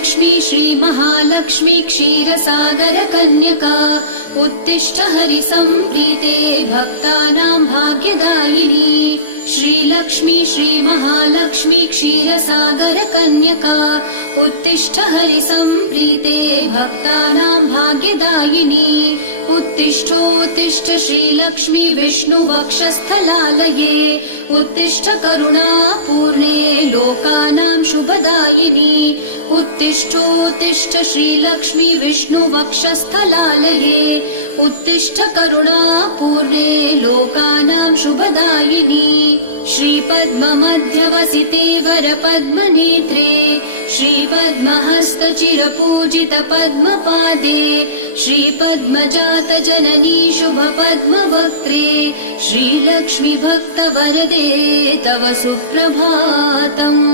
श्रीलक्ष्मी श्रीमहालक्ष्मी क्षीरसागरकन्यका उत्तिष्ठ हरिसम्प्रीते भक्तानां भाग्यदायिनी। श्रीलक्ष्मी श्रीमहालक्ष्मी क्षीरसागरकन्यका उत्तिष्ठ हरिसम्प्रीते भक्तानां भाग्यदायिनी। उत्तिष्ठोत्तिष्ठ श्रीलक्ष्मी विष्णुवक्षस्थलालये उत्तिष्ठ करुणापूर्णे लोकानां शुभदायिनी। उत्तिष्ठोत्तिष्ठ श्रीलक्ष्मी विष्णुवक्षस्थलालये उत्तिष्ठ करुणापूर्णे लोकानां शुभदायिनी। श्रीपद्ममध्यवसिते वरपद्मनेत्रे श्रीपद्महस्तचिरपूजित पद्मपादे श्रीपद्मजातजननी शुभपद्मवक्त्रे श्रीलक्ष्मी भक्तवरदे तव सुप्रभातम्।